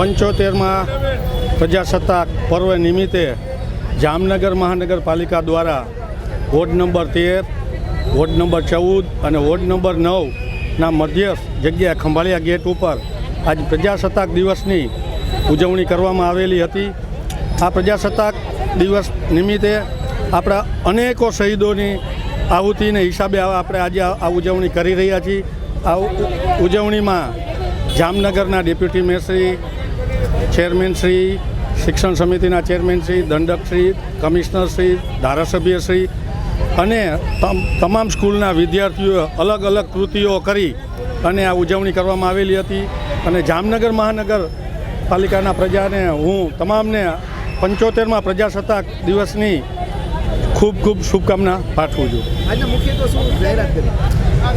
75માં પ્રજાસત્તાક પર્વ નિમિત્તે જામનગર મહાનગરપાલિકા દ્વારા વોર્ડ નંબર 13, વોર્ડ નંબર 14 અને વોર્ડ નંબર 9ના મધ્યસ્થ જગ્યા ખંભાળિયા ગેટ ઉપર આજ પ્રજાસત્તાક દિવસની ઉજવણી કરવામાં આવેલી હતી। આ પ્રજાસત્તાક દિવસ નિમિત્તે આપણા અનેકો શહીદોની આહુતિને હિસાબે આપણે આજે આ ઉજવણી કરી રહ્યા છીએ। આ ઉજવણીમાં જામનગરના ડેપ્યુટી મેયરશ્રી, ચેરમેનશ્રી, શિક્ષણ સમિતિના ચેરમેનશ્રી, દંડકશ્રી, કમિશનરશ્રી, ધારાસભ્યશ્રી અને તમામ સ્કૂલના વિદ્યાર્થીઓએ અલગ અલગ કૃતિઓ કરી અને આ ઉજવણી કરવામાં આવેલી હતી। અને જામનગર મહાનગરપાલિકાના પ્રજાને હું તમામને 75માં પ્રજાસત્તાક દિવસની ખૂબ ખૂબ શુભકામના પાઠવું છું।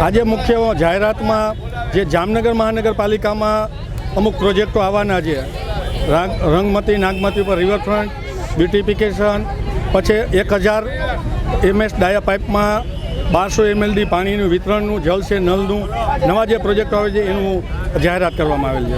આજે મુખ્ય જાહેરાતમાં જે જામનગર મહાનગરપાલિકામાં અમુક પ્રોજેક્ટો આવવાના છે, રંગમતી નાગમતી પર રિવરફ્રન્ટ, બ્યુટિફિકેશન, પછી 1000 MS ડાયા પાઇપમાં 1200 MLD પાણીનું વિતરણનું, જલ છે નલનું નવા જે પ્રોજેક્ટો આવે છે એનું જાહેરાત કરવામાં આવેલ છે।